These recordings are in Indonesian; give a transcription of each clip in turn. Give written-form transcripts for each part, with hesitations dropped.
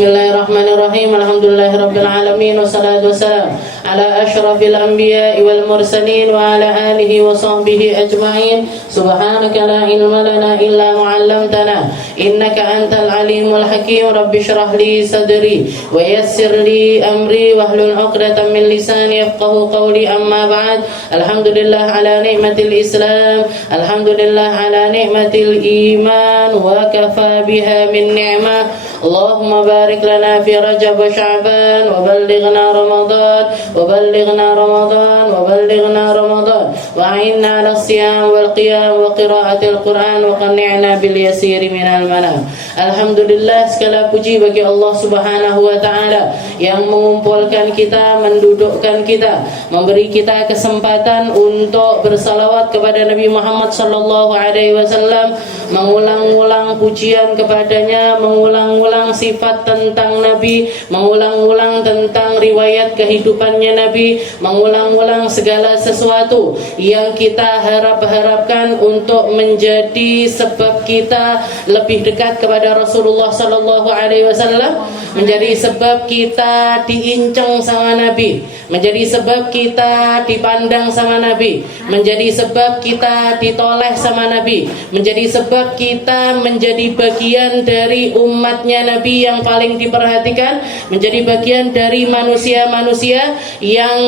Bismillahirrahmanirrahim. Alhamdulillahirabbil alamin wassalatu wassalam ala asyrafil anbiya'i wal mursalin wa ala alihi wa sahbihi ajma'in. Subhanaka la ilma lana illa ma 'allamtana innaka antal alimul hakim. Rabbi shrah li sadri wa yassir li amri wahlul 'uqdatam min lisani yafqahu qawli. Amma ba'd. Alhamdulillah ala ni'matil Islam, alhamdulillah ala ni'matil iman wa kafa biha min ni'mah. Allahumma barik lana fi Rajab wa Sya'ban wa ballighna Ramadan wa ballighna Ramadan wa ballighna Ramadan wa a'inna 'ala siyam wal qiyam wa qiraatil Qur'an wa qanni'na bil yasiri minal manam. Alhamdulillah, segala puji bagi Allah Subhanahu wa taala yang mengumpulkan kita, mendudukkan kita, memberi kita kesempatan untuk bersalawat kepada Nabi Muhammad sallallahu alaihi wasallam, mengulang-ulang pujian kepadanya, mengulang-ulang sifat tentang Nabi, mengulang-ulang tentang riwayat kehidupannya Nabi, mengulang-ulang segala sesuatu yang kita harapkan untuk menjadi sebab kita lebih dekat kepada Rasulullah sallallahu alaihi wasallam, menjadi sebab kita diinceng sama Nabi, menjadi sebab kita dipandang sama Nabi, menjadi sebab kita ditoleh sama Nabi, menjadi sebab kita menjadi bagian dari umatnya Nabi yang paling diperhatikan, menjadi bagian dari manusia-manusia yang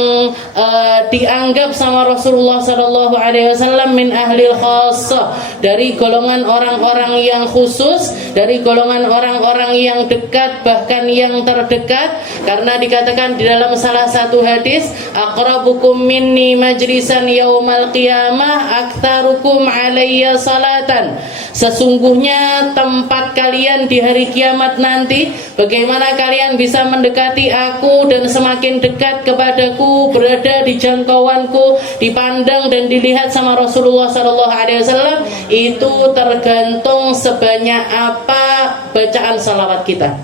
dianggap sama Rasulullah sallallahu alaihi wasallam min ahlil khassah, dari golongan orang-orang yang khusus, dari golongan orang-orang yang dekat, bahkan yang terdekat, karena dikatakan di dalam salah satu hadis, aqrabukum minni majlisan yaumal qiyamah aktsarukum alayya salatan. Sesungguhnya tempat kalian di hari kiamat nanti, bagaimana kalian bisa mendekati aku dan semakin dekat kepadaku, berada di jangkauanku, dipandang dan dilihat sama Rasulullah sallallahu alaihi wasallam, itu tergantung sebanyak apa bacaan salawat kita,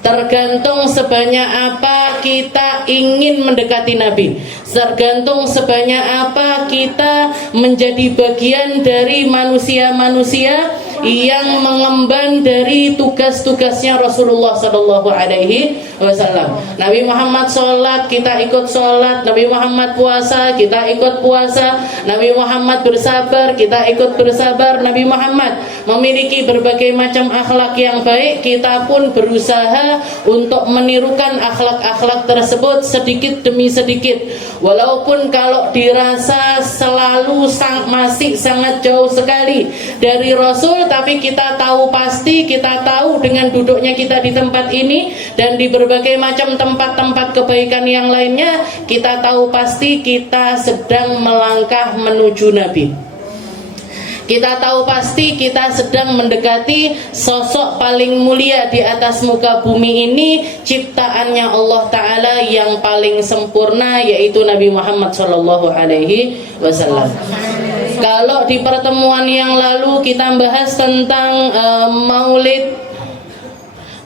tergantung sebanyak apa kita ingin mendekati Nabi, tergantung sebanyak apa kita menjadi bagian dari manusia-manusia yang mengemban dari tugas-tugasnya Rasulullah sallallahu alaihi wasallam. Nabi Muhammad sholat, kita ikut sholat. Nabi Muhammad puasa, kita ikut puasa. Nabi Muhammad bersabar, kita ikut bersabar. Nabi Muhammad memiliki berbagai macam akhlak yang baik, kita pun berusaha untuk menirukan akhlak-akhlak tersebut sedikit demi sedikit. Walaupun kalau dirasa selalu masih sangat jauh sekali dari Rasul, tapi kita tahu pasti, kita tahu dengan duduknya kita di tempat ini dan di berbagai macam tempat-tempat kebaikan yang lainnya, kita tahu pasti kita sedang melangkah menuju Nabi. Kita tahu pasti kita sedang mendekati sosok paling mulia di atas muka bumi ini, ciptaannya Allah Ta'ala yang paling sempurna, yaitu Nabi Muhammad Sallallahu Alaihi Wasallam. Kalau di pertemuan yang lalu kita bahas tentang Maulid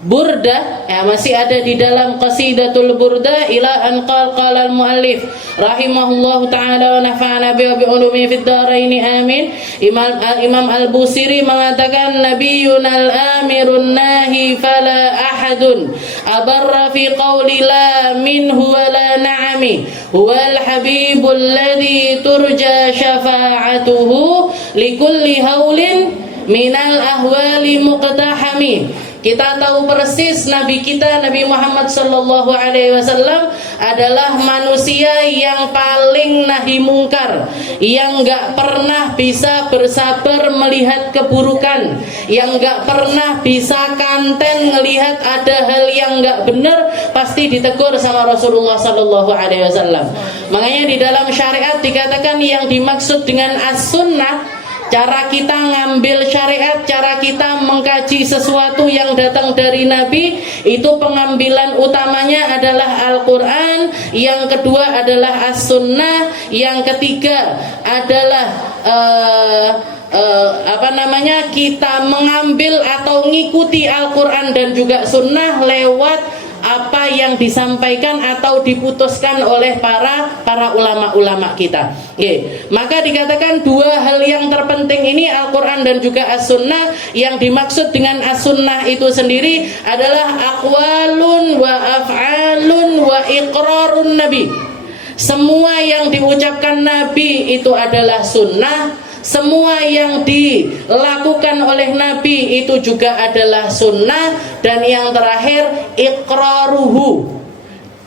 Burda, ya, masih ada di dalam Qasidatul Burda, ila an qala al-muallif rahimahullahu ta'ala wa nafa'ana bi ulumi fid dharain amin. Imam Al-Busiri mengatakan, Nabiyuna al-amirun nahi fala ahadun abarra fi qawli la minhu wa la na'ami huwal habibul ladzi turja syafa'atuhu likulli haulin minal ahwali muqtahami. Kita tahu persis Nabi kita, Nabi Muhammad sallallahu alaihi wasallam adalah manusia yang paling nahi mungkar, yang enggak pernah bisa bersabar melihat keburukan, yang enggak pernah bisa kanten melihat ada hal yang enggak benar, pasti ditegur sama Rasulullah sallallahu alaihi wasallam. Makanya di dalam syariat dikatakan yang dimaksud dengan as-sunnah, cara kita ngambil syariat, cara kita mengkaji sesuatu yang datang dari Nabi, itu pengambilan utamanya adalah Al-Quran, yang kedua adalah As-Sunnah, yang ketiga adalah kita mengambil atau mengikuti Al-Quran dan juga Sunnah lewat apa yang disampaikan atau diputuskan oleh para ulama-ulama kita. Maka dikatakan dua hal yang terpenting ini, Al-Quran dan juga As-Sunnah. Yang dimaksud dengan As-Sunnah itu sendiri adalah aqwalun wa af'alun wa iqrarun Nabi. Semua yang diucapkan Nabi itu adalah sunnah. Semua yang dilakukan oleh Nabi itu juga adalah sunnah. Dan yang terakhir, iqraruhu,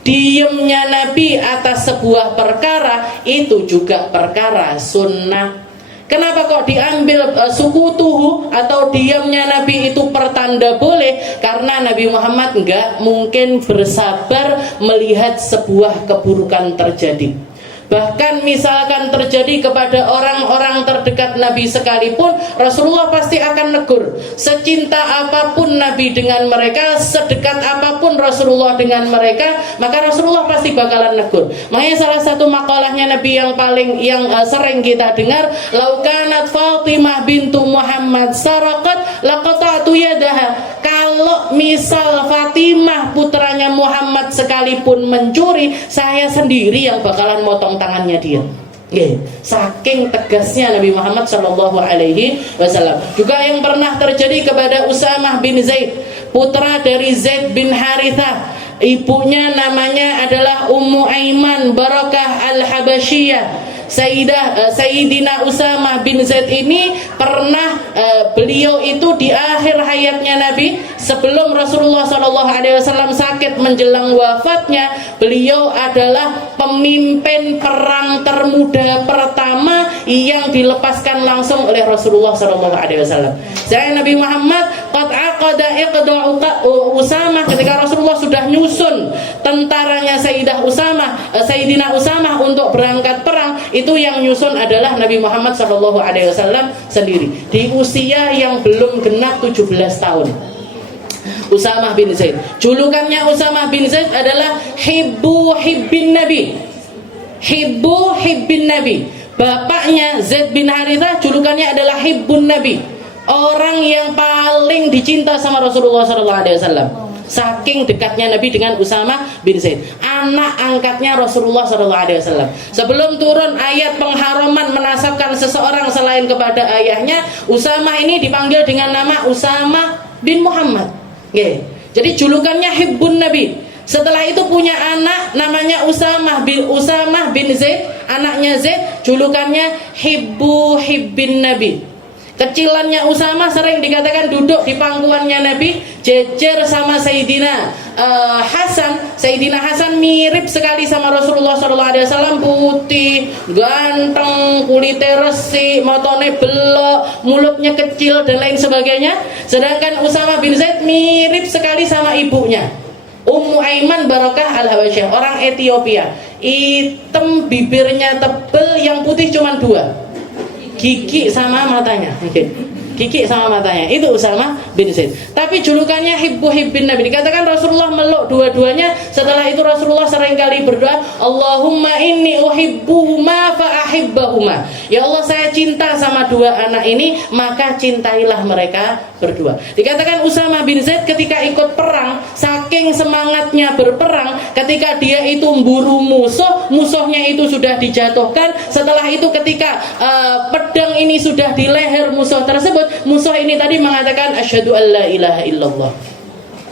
diamnya Nabi atas sebuah perkara itu juga perkara sunnah. Kenapa kok diambil sukutuhu atau diamnya Nabi itu pertanda boleh? Karena Nabi Muhammad enggak mungkin bersabar melihat sebuah keburukan terjadi. Bahkan misalkan terjadi kepada orang-orang terdekat Nabi sekalipun, Rasulullah pasti akan negur. Secinta apapun Nabi dengan mereka, sedekat apapun Rasulullah dengan mereka, maka Rasulullah pasti bakalan negur. Makanya salah satu makalahnya Nabi yang sering kita dengar, "Lau kanat Fatimah bintu Muhammad saraqat laqata'tu yadaha." Kalau misal Fatimah putranya Muhammad sekalipun mencuri, saya sendiri yang bakalan motong tangannya dia. Saking tegasnya Nabi Muhammad Shallallahu Alaihi Wasallam. Juga yang pernah terjadi kepada Usamah bin Zaid, putra dari Zaid bin Harithah. Ibunya namanya adalah Ummu Aiman Barakah Al-Habasyiyah. Sayyidina Usamah bin Zaid ini pernah beliau itu di akhir hayatnya Nabi, sebelum Rasulullah SAW sakit menjelang wafatnya, beliau adalah pemimpin perang termuda pertama yang dilepaskan langsung oleh Rasulullah SAW. Saya Nabi Muhammad qad aqada iqda Usamah, ketika Rasulullah sudah nyusun tentaranya Sayyidina Usamah untuk berangkat perang, itu yang nyusun adalah Nabi Muhammad SAW sendiri di usia yang belum genap 17 tahun. Usamah bin Zaid, julukannya Usamah bin Zaid adalah hibbin Nabi. Hibbin Nabi. Bapaknya Zaid bin Harithah julukannya adalah hibbun Nabi, orang yang paling dicinta sama Rasulullah SAW. Saking dekatnya Nabi dengan Usamah bin Zaid, anak angkatnya Rasulullah SAW. Sebelum turun ayat pengharuman menasabkan seseorang selain kepada ayahnya, Usamah ini dipanggil dengan nama Usamah bin Muhammad. Jadi julukannya hibbun Nabi. Setelah itu punya anak namanya Usamah bin Zaid, anaknya Zaid, julukannya hibbin Nabi. Kecilannya Usamah sering dikatakan duduk di pangkuannya Nabi, jejer sama Sayyidina Hasan. Sayyidina Hasan mirip sekali sama Rasulullah SAW, putih, ganteng, kulitnya resik, motone belok, mulutnya kecil dan lain sebagainya. Sedangkan Usamah bin Zaid mirip sekali sama ibunya, Ummu Aiman Barakah Al-Habasyiyah, orang Ethiopia. Hitam, bibirnya tebel, yang putih cuma dua, gigi sama matanya. Gigi sama matanya. Itu Usamah bin Zaid. Tapi julukannya hibbin Nabi. Dikatakan Rasulullah meluk dua-duanya. Setelah itu Rasulullah seringkali berdoa, Allahumma inni uhibbuhuma fa ahibbahuma. Ya Allah, saya cinta sama dua anak ini, maka cintailah mereka berdua. Dikatakan Usamah bin Zaid ketika ikut perang, saking semangatnya berperang, ketika dia itu memburu musuhnya itu sudah dijatuhkan. Setelah itu ketika pedang ini sudah di leher musuh tersebut, musuh ini tadi mengatakan asyhadu alla ilaha illallah.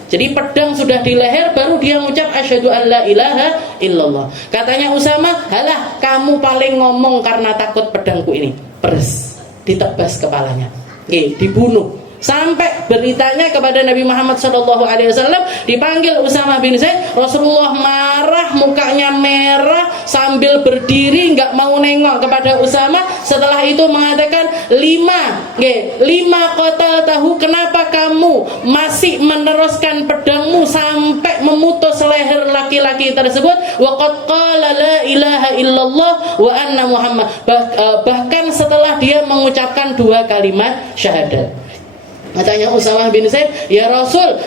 Jadi pedang sudah di leher, baru dia mengucap asyhadu alla ilaha illallah. Katanya Usamah, halah kamu paling ngomong karena takut pedangku ini. Pers, ditebas kepalanya, dibunuh. Sampai beritanya kepada Nabi Muhammad SAW, dipanggil Usamah bin Zaid. Rasulullah marah, mukanya merah, sambil berdiri nggak mau nengok kepada Usamah. Setelah itu mengatakan, lima qatal tahu, kenapa kamu masih meneruskan pedangmu sampai memutus leher laki-laki tersebut? Wa qad qala la ilaha illallah wa anna Muhammad. Bahkan setelah dia mengucapkan dua kalimat syahadat. Katanya Usamah bin Zaid, ya Rasul,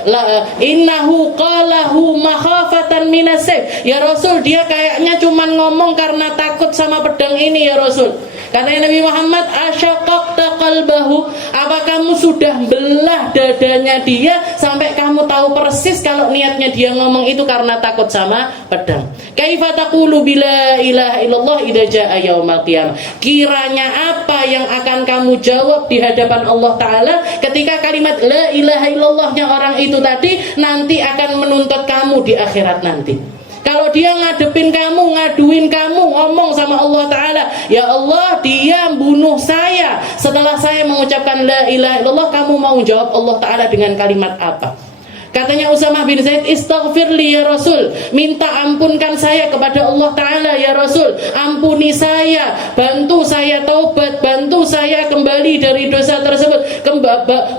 innahu qalahu makhafatan minas sayf. Ya Rasul, dia kayaknya cuma ngomong karena takut sama pedang ini ya Rasul. Katanya Nabi Muhammad, asyaqaqta qalbahu, apa kamu sudah belah dadanya dia sampai kamu tahu persis kalau niatnya dia ngomong itu karena takut sama pedang. Kaifa taqulu bila ilaha illallah idza jaa yaumul qiyamah. Kiranya apa yang akan kamu jawab di hadapan Allah Ta'ala ketika kalimat la ilaha illallahnya orang itu tadi nanti akan menuntut kamu di akhirat nanti. Kalau dia ngadepin kamu, ngaduin kamu, ngomong sama Allah Ta'ala, ya Allah, dia bunuh saya setelah saya mengucapkan la ilaha illallah, kamu mau jawab Allah Ta'ala dengan kalimat apa? Katanya Usamah bin Zaid, istaghfirli ya Rasul, minta ampunkan saya kepada Allah Ta'ala ya Rasul, ampuni saya, bantu saya taubat, bantu saya kembali dari dosa tersebut,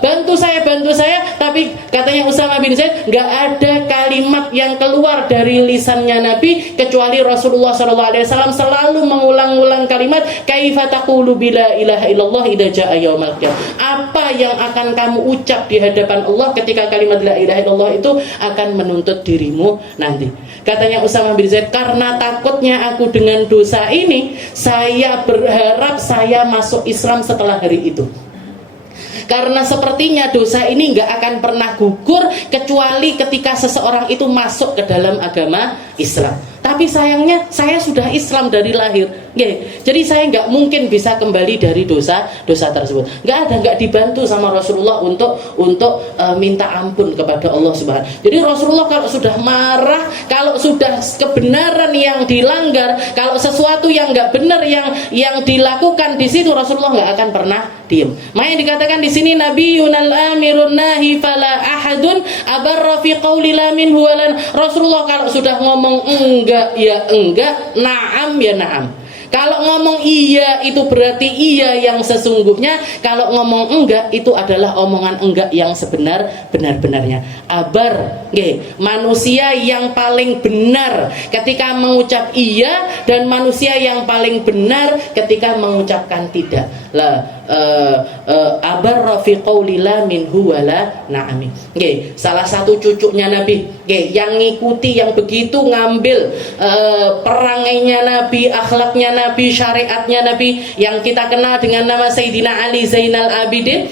bantu saya. Tapi katanya Usamah bin Zaid, gak ada kalimat yang keluar dari lisannya Nabi kecuali Rasulullah SAW selalu mengulang-ulang kalimat kaifa taqulu bila ilaha illallah idza jaa yaumul qiyamah. Apa yang akan kamu ucap di hadapan Allah ketika kalimat la ilaha Allah itu akan menuntut dirimu nanti. Katanya Usamah bin Zaid, karena takutnya aku dengan dosa ini, saya berharap saya masuk Islam setelah hari itu. Karena sepertinya dosa ini nggak akan pernah gugur kecuali ketika seseorang itu masuk ke dalam agama Islam. Tapi sayangnya saya sudah Islam dari lahir, jadi saya nggak mungkin bisa kembali dari dosa tersebut. Nggak dibantu sama Rasulullah untuk minta ampun kepada Allah Subhanahu. Jadi Rasulullah kalau sudah marah, kalau sudah kebenaran yang dilanggar, kalau sesuatu yang nggak benar yang dilakukan di situ, Rasulullah nggak akan pernah diem. Makanya dikatakan di sini Nabiyun al-amirun nahi fala ahadun abarra fi qawli la minhu walan. Rasulullah kalau sudah ngomong enggak ya enggak, na'am ya na'am. Kalau ngomong iya itu berarti iya yang sesungguhnya. Kalau ngomong enggak itu adalah omongan enggak yang benar-benarnya. Abar, manusia yang paling benar ketika mengucap iya, dan manusia yang paling benar ketika mengucapkan tidak. Abar fi qauli la minhu wala na'ami. Salah satu cucunya Nabi, yang ngikuti, yang begitu ngambil perangainya Nabi, akhlaknya Nabi, syariatnya Nabi, yang kita kenal dengan nama Sayyidina Ali Zainal Abidin.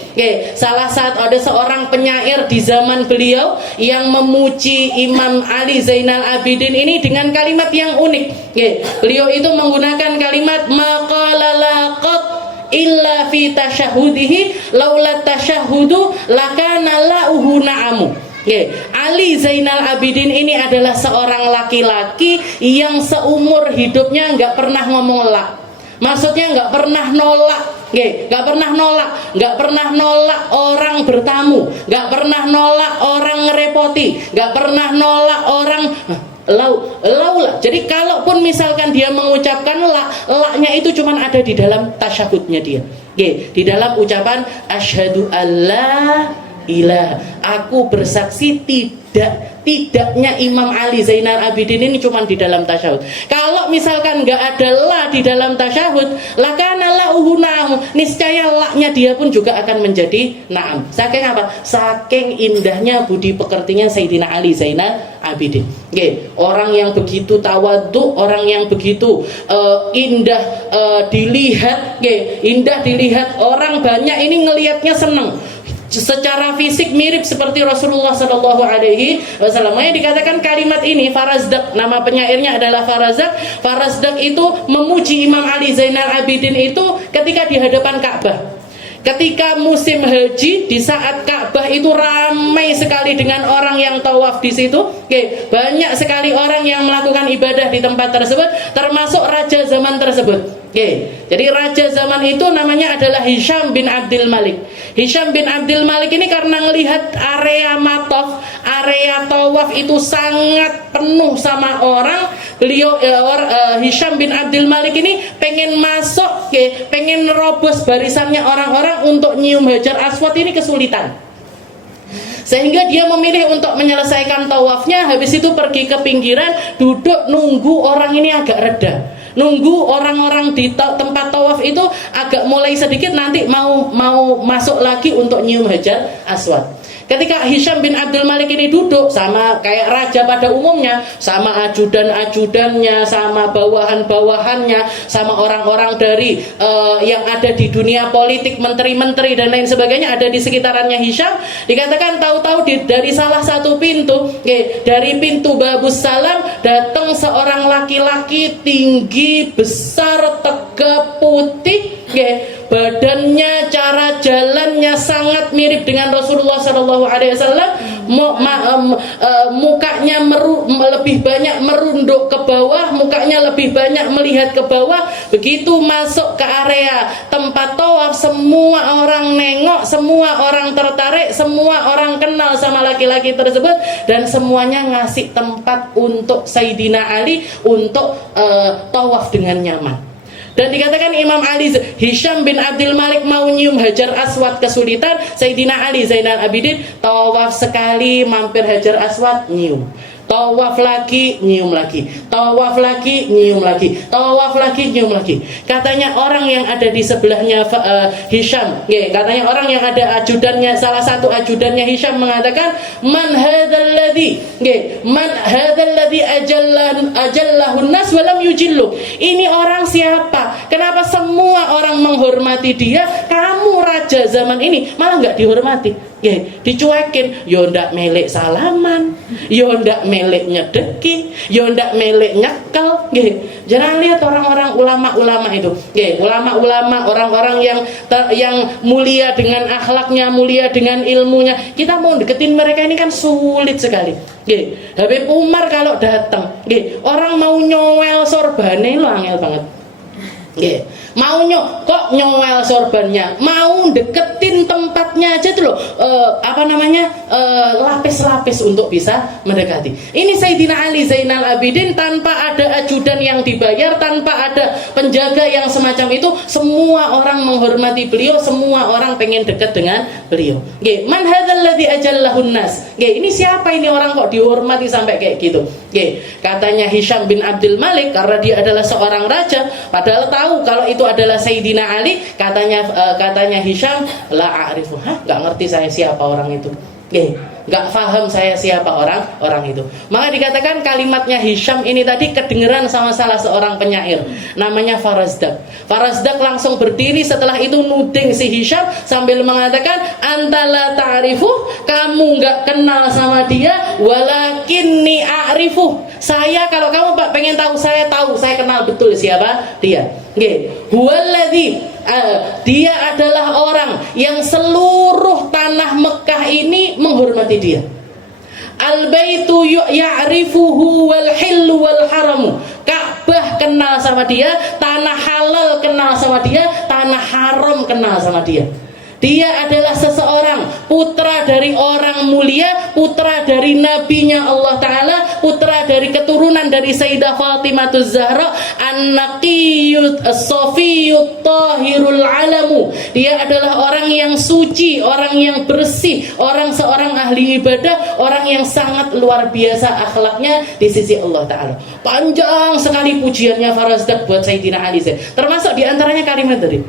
Salah satu ada seorang penyair di zaman beliau yang memuji Imam Ali Zainal Abidin ini dengan kalimat yang unik. Beliau itu menggunakan kalimat maqala laqad illa fi tasyahudihi laula tasyahudu lakana la'uhu na'amu. Ali Zainal Abidin ini adalah seorang laki-laki yang seumur hidupnya nggak pernah ngomong la. Maksudnya nggak pernah nolak, nggak pernah nolak orang bertamu, nggak pernah nolak orang ngerepoti, nggak pernah nolak orang laula. Jadi kalaupun misalkan dia mengucapkan la-nya itu cuma ada di dalam tasyahudnya dia. Di dalam ucapan asyhadu alla ilaha, aku bersaksi tidaknya Imam Ali Zainal Abidin ini cuma di dalam tasyahud. Kalau misalkan nggak ada la di dalam tasyahud, lakana la'uhu na'am, niscaya la-nya dia pun juga akan menjadi na'am. Saking apa? Saking indahnya budi pekertinya Sayyidina Ali Zainal Abidin. Orang yang begitu tawadhu, orang yang begitu indah dilihat, indah dilihat, orang banyak ini ngelihatnya seneng. Secara fisik mirip seperti Rasulullah Sallallahu Alaihi Wasallam. Makanya dikatakan kalimat ini Farazdak, nama penyairnya adalah Farazdak. Farazdak itu memuji Imam Ali Zainal Abidin itu ketika di hadapan Ka'bah. Ketika musim haji, di saat Ka'bah itu ramai sekali dengan orang yang tawaf di situ. Banyak sekali orang yang melakukan ibadah di tempat tersebut, termasuk raja zaman tersebut. Jadi raja zaman itu namanya adalah Hisham bin Abdul Malik. Hisham bin Abdul Malik ini karena melihat area mataf, area tawaf itu sangat penuh sama orang, beliau Hisham bin Abdul Malik ini pengen masuk, pengen nerobos barisannya orang-orang untuk nyium Hajar Aswad ini kesulitan. Sehingga dia memilih untuk menyelesaikan tawafnya, habis itu pergi ke pinggiran, duduk nunggu orang ini agak reda. Nunggu orang-orang di tempat tawaf itu agak mulai sedikit, nanti mau masuk lagi untuk nyium Hajar Aswad. Ketika Hisham bin Abdul Malik ini duduk sama kayak raja pada umumnya, sama ajudan-ajudannya, sama bawahan-bawahannya, sama orang-orang dari yang ada di dunia politik, menteri-menteri dan lain sebagainya ada di sekitarannya Hisham. Dikatakan tahu-tahu dari salah satu pintu, dari pintu Babus Salam datang seorang laki-laki tinggi, besar, tegap, putih, badannya, cara jalannya sangat mirip dengan Rasulullah SAW. Mukanya lebih banyak merunduk ke bawah, mukanya lebih banyak melihat ke bawah. Begitu masuk ke area tempat tawaf, semua orang nengok, semua orang tertarik, semua orang kenal sama laki-laki tersebut, dan semuanya ngasih tempat untuk Sayyidina Ali untuk tawaf dengan nyaman. Dan dikatakan Imam Ali, Hisham bin Abdul Malik mau nyium Hajar Aswad kesulitan, Sayyidina Ali Zainal Abidin tawaf sekali mampir Hajar Aswad nyium. Tawaf lagi, nyium lagi. Tawaf lagi, nyium lagi. Tawaf lagi, nyium lagi. Katanya orang yang ada di sebelahnya Hisham, katanya orang yang ada ajudannya, salah satu ajudannya Hisham mengatakan, Man hadzalladzi, man hadzalladzi ajallahu nas wa lam yujillu. Ini orang siapa? Kenapa semua orang menghormati dia? Kamu raja zaman ini malah enggak dihormati. Dicuekin, yo ndak melek salaman, yo ndak melek nyedeki, yo ndak melek nyekel. Jangan lihat orang-orang ulama-ulama itu, ulama-ulama, orang-orang yang mulia dengan akhlaknya, mulia dengan ilmunya. Kita mau deketin mereka ini kan sulit sekali. Habib Umar kalau datang, orang mau nyowel sorbane lo angel banget. Mau kok nyowel sorbannya, mau deketin tempatnya aja tuh loh, lapis-lapis untuk bisa mendekati. Ini Sayyidina Ali Zainal Abidin tanpa ada ajudan yang dibayar, tanpa ada penjaga yang semacam itu, semua orang menghormati beliau, semua orang pengen dekat dengan beliau. Man hadzalladzi ajallahun nas. Ini siapa ini orang kok dihormati sampai kayak gitu? Katanya Hisham bin Abdul Malik, karena dia adalah seorang raja, padahal tahu kalau itu adalah Sayyidina Ali, katanya Hisham, la a'rifu, nggak ngerti saya siapa orang itu. Nggak paham saya siapa orang itu. Maka dikatakan kalimatnya Hisham ini tadi kedengeran sama salah seorang penyair namanya Farazdak. Farazdak langsung berdiri setelah itu nuding si Hisham sambil mengatakan, antala ta'rifu, kamu nggak kenal sama dia, walakinni a'rifu. Saya, kalau kamu pengen tahu, saya kenal betul siapa dia. Huwaladzi, dia adalah orang yang seluruh tanah Mekah ini menghormati dia. Al-baitu ya'rifuhu wal hillu wal haramu. Ka'bah kenal sama dia, tanah halal kenal sama dia, tanah haram kenal sama dia. Dia adalah seseorang putra dari orang mulia, putra dari nabinya Allah Ta'ala, putra dari keturunan dari Sayyidah Fatimah Zahra, an-naqiyut as-safiyut tahirul alamu. Dia adalah orang yang suci, orang yang bersih, seorang ahli ibadah, orang yang sangat luar biasa akhlaknya di sisi Allah Ta'ala. Panjang sekali pujiannya Farazdak buat Sayyidina Ali. Termasuk diantaranya kalimat tadi,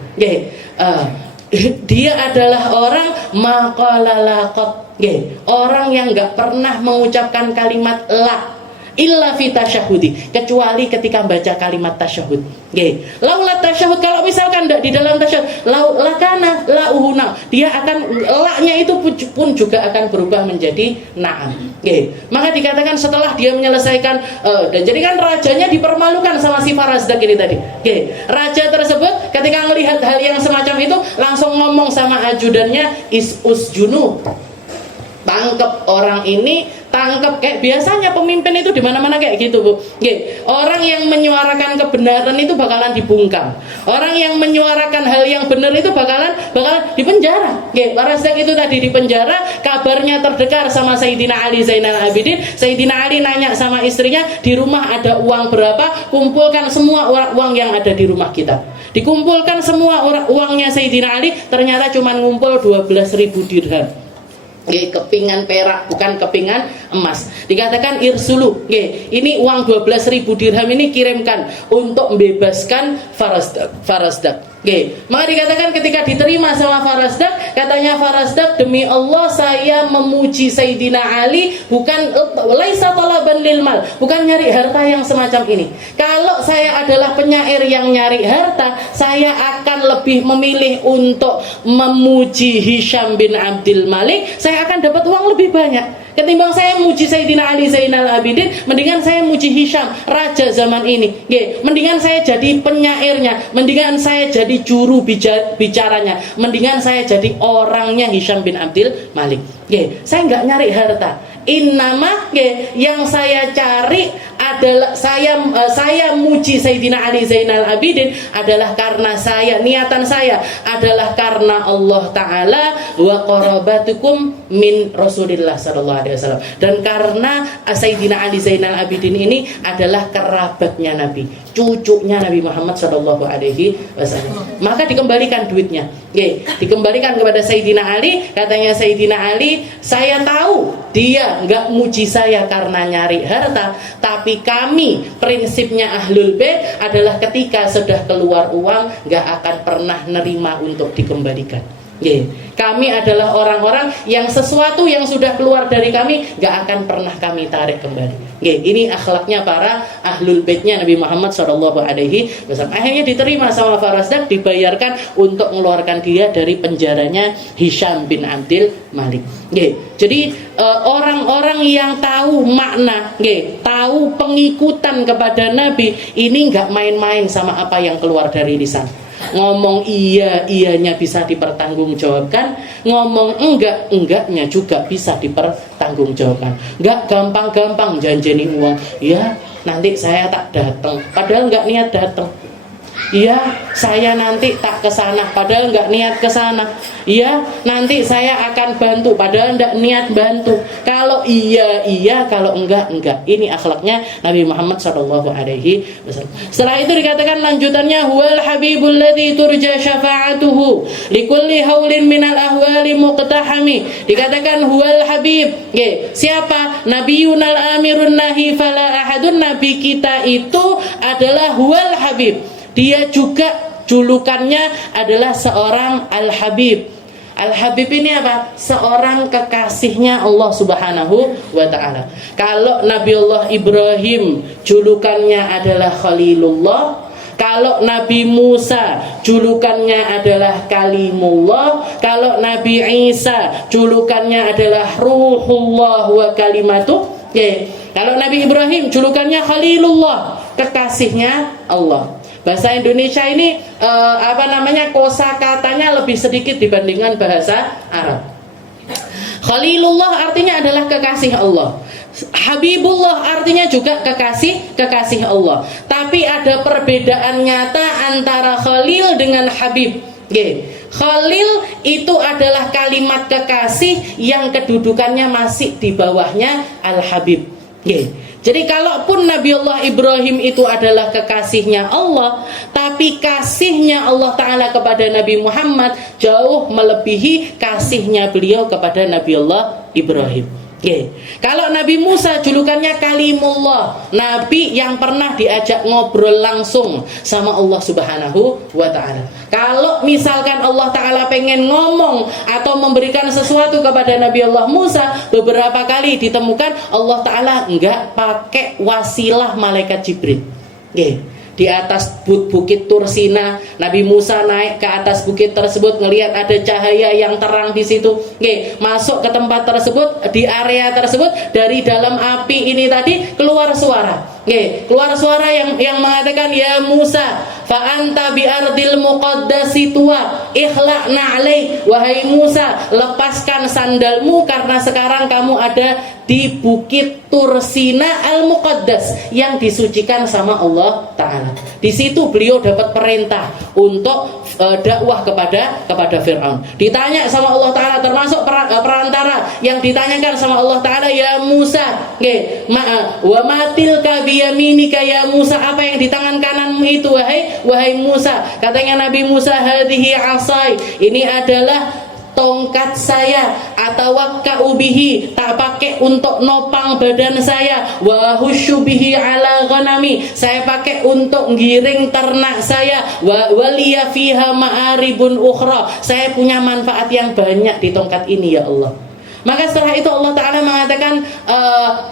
dia adalah orang maqalalaqat, orang yang nggak pernah mengucapkan kalimat la illa fi tasyahudi, kecuali ketika baca kalimat tasyahud. Laula tasyahud, kalau misalkan tidak di dalam tasyahud, lakana lauhuna, dia akan, la-nya itu pun juga akan berubah menjadi na'am. Maka dikatakan setelah dia menyelesaikan, dan jadi kan rajanya dipermalukan sama si Farazdak ini tadi. Raja tersebut ketika melihat hal yang semacam itu langsung ngomong sama ajudannya, usjunu, tangkap orang ini, tangkap. Kayak biasanya pemimpin itu di mana-mana kayak gitu, Bu. Orang yang menyuarakan kebenaran itu bakalan dibungkam. Orang yang menyuarakan hal yang benar itu bakalan dipenjara. Farazdak itu tadi dipenjara, kabarnya terdengar sama Sayyidina Ali Zainal Abidin. Sayyidina Ali nanya sama istrinya, di rumah ada uang berapa? Kumpulkan semua uang yang ada di rumah kita. Dikumpulkan semua uangnya Sayyidina Ali, ternyata cuma ngumpul 12.000 dirham. Kepingan perak, bukan kepingan emas. Dikatakan irsulu, ini uang 12.000 dirham ini kirimkan untuk membebaskan Farazdak. Maka dikatakan ketika diterima sama Farasdak, katanya Farasdak, demi Allah saya memuji Sayyidina Ali bukan laisa talaban lil mal, bukan nyari harta yang semacam ini. Kalau saya adalah penyair yang nyari harta, saya akan lebih memilih untuk memuji Hisham bin Abdul Malik, saya akan dapat uang lebih banyak. Ketimbang saya muji Sayyidina Ali Zainal Abidin, mendingan saya muji Hisham, raja zaman ini. Mendingan saya jadi penyairnya, mendingan saya jadi juru bicaranya, mendingan saya jadi orangnya Hisham bin Abdul Malik. Saya nggak nyari harta. Innama yang saya cari adalah saya muji Sayyidina Ali Zainal Abidin adalah karena niatan saya adalah karena Allah Ta'ala wa qarabatukum min Rasulillah sallallahu alaihi wasallam, dan karena Sayyidina Ali Zainal Abidin ini adalah kerabatnya Nabi, cucunya Nabi Muhammad sallallahu alaihi wasallam. Maka dikembalikan duitnya. Dikembalikan kepada Sayyidina Ali. Katanya Sayyidina Ali, saya tahu dia nggak muji saya karena nyari harta, tapi kami prinsipnya Ahlul Bait adalah ketika sudah keluar uang nggak akan pernah nerima untuk dikembalikan. Kami adalah orang-orang yang sesuatu yang sudah keluar dari kami nggak akan pernah kami tarik kembali. Ini akhlaknya para Ahlul Baitnya Nabi Muhammad SAW. Akhirnya diterima sama Farasdak, dibayarkan untuk mengeluarkan dia dari penjaranya Hisham bin Abdul Malik. Jadi orang-orang yang tahu makna, tahu pengikutan kepada Nabi, ini nggak main-main sama apa yang keluar dari lisan. Ngomong iyanya bisa dipertanggungjawabkan, ngomong enggaknya juga bisa dipertanggungjawabkan. Enggak gampang-gampang janjeni uang. Ya, nanti saya tak datang, padahal enggak niat datang. Ya, saya nanti tak kesana, padahal enggak niat kesana. Ya, nanti saya akan bantu, padahal enggak niat bantu. Kalau iya, kalau enggak. Ini akhlaknya Nabi Muhammad SAW. Setelah itu dikatakan lanjutannya, huwal habibul ladzi turja syafa'atuhu likulli haulin minal ahwali muqtahami. Dikatakan huwal habib. Siapa? Nabiyunal amirun nahi fala ahadun. Nabi kita itu adalah huwal habib. Dia juga julukannya adalah seorang Al-Habib. Al-Habib ini apa? Seorang kekasihnya Allah Subhanahu wa Ta'ala. Kalau Nabiullah Ibrahim julukannya adalah Khalilullah, kalau Nabi Musa julukannya adalah Kalimullah, kalau Nabi Isa julukannya adalah Ruhullah wa Kalimatuh. Kalau Nabi Ibrahim julukannya Khalilullah, kekasihnya Allah. Bahasa Indonesia ini kosakatanya lebih sedikit dibandingkan bahasa Arab. Khalilullah artinya adalah kekasih Allah. Habibullah artinya juga kekasih Allah. Tapi ada perbedaan nyata antara Khalil dengan Habib. Khalil itu adalah kalimat kekasih yang kedudukannya masih di bawahnya Al-Habib. Jadi kalaupun Nabiullah Ibrahim itu adalah kekasihnya Allah, tapi kasihnya Allah Ta'ala kepada Nabi Muhammad jauh melebihi kasihnya beliau kepada Nabiullah Ibrahim. Kalau Nabi Musa julukannya Kalimullah, Nabi yang pernah diajak ngobrol langsung sama Allah Subhanahu wa Ta'ala. Kalau misalkan Allah Ta'ala pengen ngomong atau memberikan sesuatu kepada Nabi Allah Musa, beberapa kali ditemukan Allah Ta'ala enggak pakai wasilah malaikat Jibril. Di atas bukit Tursina, Nabi Musa naik ke atas bukit tersebut, ngelihat ada cahaya yang terang di situ. Masuk ke tempat tersebut, di area tersebut, dari dalam api ini tadi keluar suara. Keluar suara yang mengatakan, ya Musa, fa anta bi ardil muqaddasi tuwa ikhla'na alaik. Wahai Musa, lepaskan sandalmu karena sekarang kamu ada di bukit Tursina al-Muqaddas yang disucikan sama Allah Ta'ala. Di situ beliau dapat perintah untuk dakwah kepada Fir'aun. Ditanya sama Allah Ta'ala, termasuk perantara yang ditanyakan sama Allah Ta'ala, ya Musa, wa matil kabiyaminika ya Musa, apa yang di tangan kananmu itu wahai Musa? Katanya Nabi Musa, hadhihi asai, ini adalah tongkat saya, atawakka'u bihi, tak pakai untuk nopang badan saya, wa husyu bihi ala ghanami, saya pakai untuk giring ternak saya, wa waliya fiha ma'aribun ukhra, saya punya manfaat yang banyak di tongkat ini ya Allah. Maka setelah itu Allah Ta'ala mengatakan,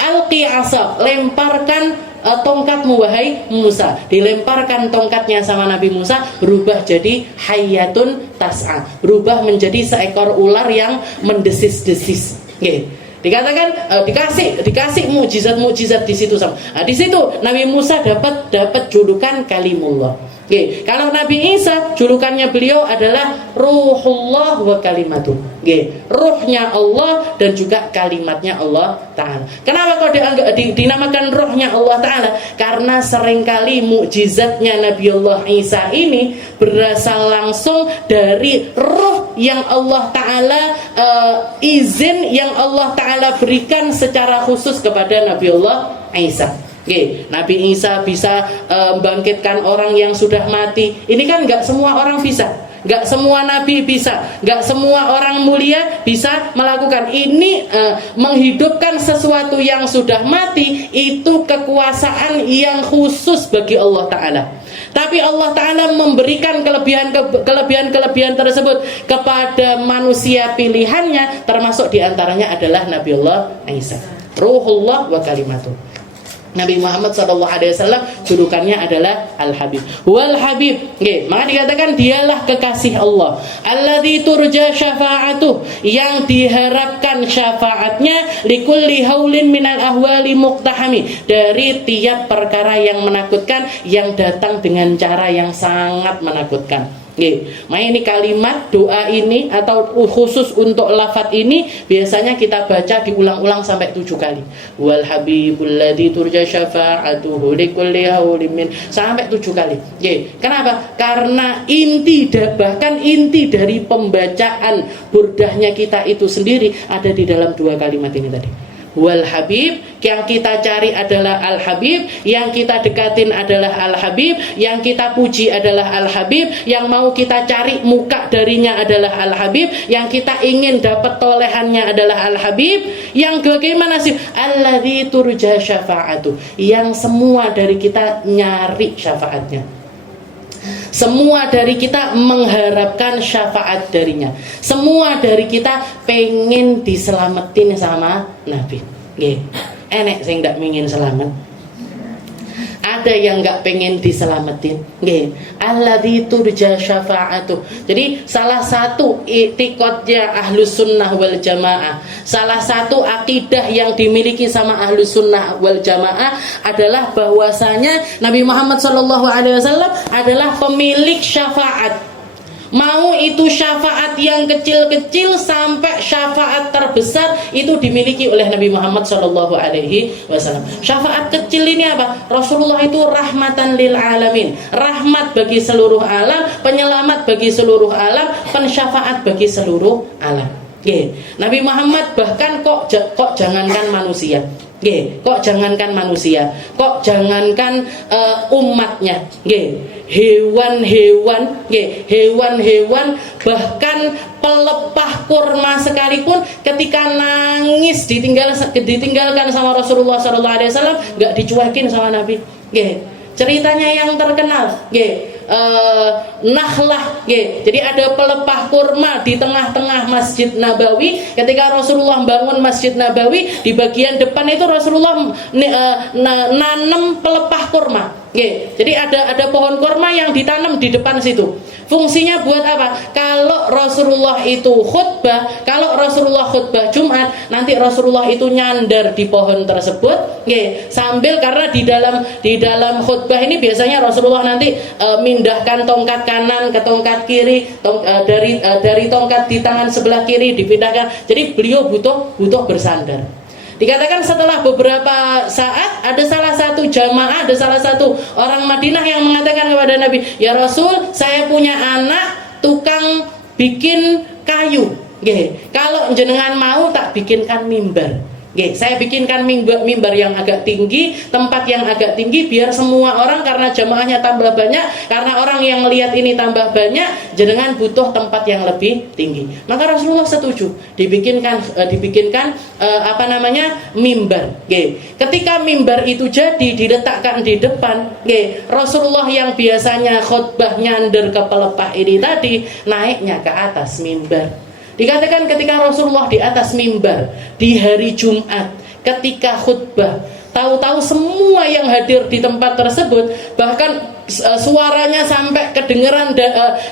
alqi asaq, lemparkan tongkatmu wahai Musa. Dilemparkan tongkatnya sama Nabi Musa, berubah jadi hayyatun tas'a, berubah menjadi seekor ular yang mendesis-desis. Dikatakan dikasih mukjizat di situ sama. Di situ Nabi Musa dapat julukan Kalimullah. Kalau Nabi Isa julukannya beliau adalah Ruhullah wa Kalimatuh. Ruhnya Allah dan juga kalimatnya Allah Ta'ala. Kenapa kok dinamakan ruhnya Allah Ta'ala? Karena seringkali mukjizatnya Nabi Allah Isa ini berasal langsung dari ruh yang Allah Ta'ala izin yang Allah Ta'ala berikan secara khusus kepada Nabi Allah Isa. Nabi Isa bisa bangkitkan orang yang sudah mati. Ini kan gak semua orang bisa, gak semua nabi bisa, gak semua orang mulia bisa melakukan ini. Menghidupkan sesuatu yang sudah mati itu kekuasaan yang khusus bagi Allah Ta'ala. Tapi Allah Ta'ala memberikan kelebihan tersebut kepada manusia pilihannya, termasuk diantaranya adalah Nabi Allah Isa, Ruhullah wa Kalimatuh. Nabi Muhammad SAW julukannya adalah Al-Habib. Wal Habib, maka dikatakan dialah kekasih Allah. Alladzi turja syafa'atuh, yang diharapkan syafaatnya, likulli haulin minal ahwali muqtahami, dari tiap perkara yang menakutkan yang datang dengan cara yang sangat menakutkan. Maka ini kalimat doa ini atau khusus untuk lafadz ini biasanya kita baca diulang-ulang sampai 7 kali. Wal habibul ladzi turja syafa'atuhu likulli haulin min, sampai 7 kali. Kenapa? Karena bahkan inti dari pembacaan burdahnya kita itu sendiri ada di dalam 2 kalimat ini tadi. Wal Habib, yang kita cari adalah Al Habib, yang kita dekatin adalah Al Habib, yang kita puji adalah Al Habib, yang mau kita cari muka darinya adalah Al Habib, yang kita ingin dapat tolehannya adalah Al Habib, yang bagaimana sih? Alladzi turja syafa'atu, yang semua dari kita nyari syafaatnya, semua dari kita mengharapkan syafaat darinya, semua dari kita pengen diselamatin sama Nabi. Enek sing nggak ingin selamat, ada yang nggak pengen diselamatin. Alladzi turja syafa'atuh. Jadi salah satu i'tiqadnya Ahlus Sunnah wal Jamaah, salah satu akidah yang dimiliki sama Ahlus Sunnah wal Jamaah adalah bahwasanya Nabi Muhammad SAW adalah pemilik syafaat. Mau itu syafaat yang kecil-kecil sampai syafaat terbesar itu dimiliki oleh Nabi Muhammad SAW. Syafaat kecil ini apa? Rasulullah itu rahmatan lil alamin, rahmat bagi seluruh alam, penyelamat bagi seluruh alam, pensyafaat bagi seluruh alam. Nabi Muhammad bahkan kok jangankan manusia. Kok jangankan manusia, kok jangankan umatnya, hewan-hewan, bahkan pelepah kurma sekalipun ketika nangis ditinggalkan sama Rasulullah SAW, nggak dicuekin sama Nabi. Ceritanya yang terkenal, Nakhlah, jadi ada pelepah kurma di tengah-tengah Masjid Nabawi. Ketika Rasulullah bangun Masjid Nabawi, di bagian depan itu Rasulullah nanam pelepah kurma. Jadi ada pohon kurma yang ditanam di depan situ. Fungsinya buat apa? Kalau Rasulullah itu khutbah, kalau Rasulullah khutbah Jumat, nanti Rasulullah itu nyandar di pohon tersebut, sambil, karena di dalam khutbah ini biasanya Rasulullah nanti mindahkan tongkat kanan ke tongkat kiri, dari tongkat di tangan sebelah kiri dipindahkan. Jadi beliau butuh bersandar. Dikatakan setelah beberapa saat ada salah satu jamaah, ada salah satu orang Madinah yang mengatakan kepada Nabi, "Ya Rasul, saya punya anak tukang bikin kayu. Kalau jenengan mau tak bikinkan mimbar." Saya bikinkan mimbar yang agak tinggi, tempat yang agak tinggi, biar semua orang, karena jamaahnya tambah banyak, karena orang yang melihat ini tambah banyak, jenengan butuh tempat yang lebih tinggi. Maka Rasulullah setuju dibikinkan mimbar. Ketika mimbar itu jadi diletakkan di depan, Rasulullah yang biasanya khutbah nyander ke pelepah ini tadi naiknya ke atas mimbar. Dikatakan ketika Rasulullah di atas mimbar di hari Jumat ketika khutbah, tahu-tahu semua yang hadir di tempat tersebut, bahkan suaranya sampai kedengeran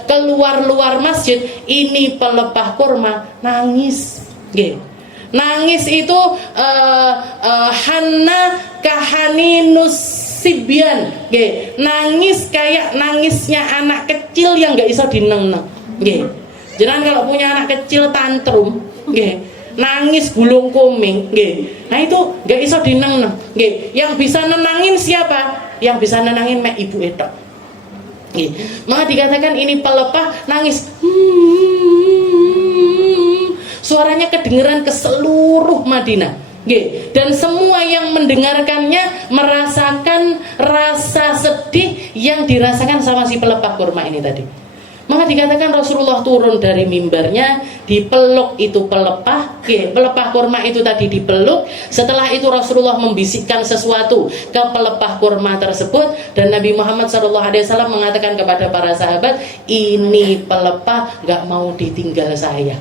keluar masjid, ini pelepah kurma nangis. Nangis itu Hanna kahaninus sibyan, nangis kayak nangisnya anak kecil yang nggak bisa dineng-neng. Jangan kalau punya anak kecil tantrum, nangis gulung kuming, nah itu nggak iso dineng-neng. Yang bisa nenangin siapa? Yang bisa nenangin mek ibu etok. Maka dikatakan ini pelepah nangis, suaranya kedengeran ke seluruh Madinah. Dan semua yang mendengarkannya merasakan rasa sedih yang dirasakan sama si pelepah kurma ini tadi. Maka dikatakan Rasulullah turun dari mimbarnya, dipeluk itu pelepah kurma itu tadi dipeluk. Setelah itu Rasulullah membisikkan sesuatu ke pelepah kurma tersebut, dan Nabi Muhammad SAW mengatakan kepada para sahabat, ini pelepah gak mau ditinggal saya,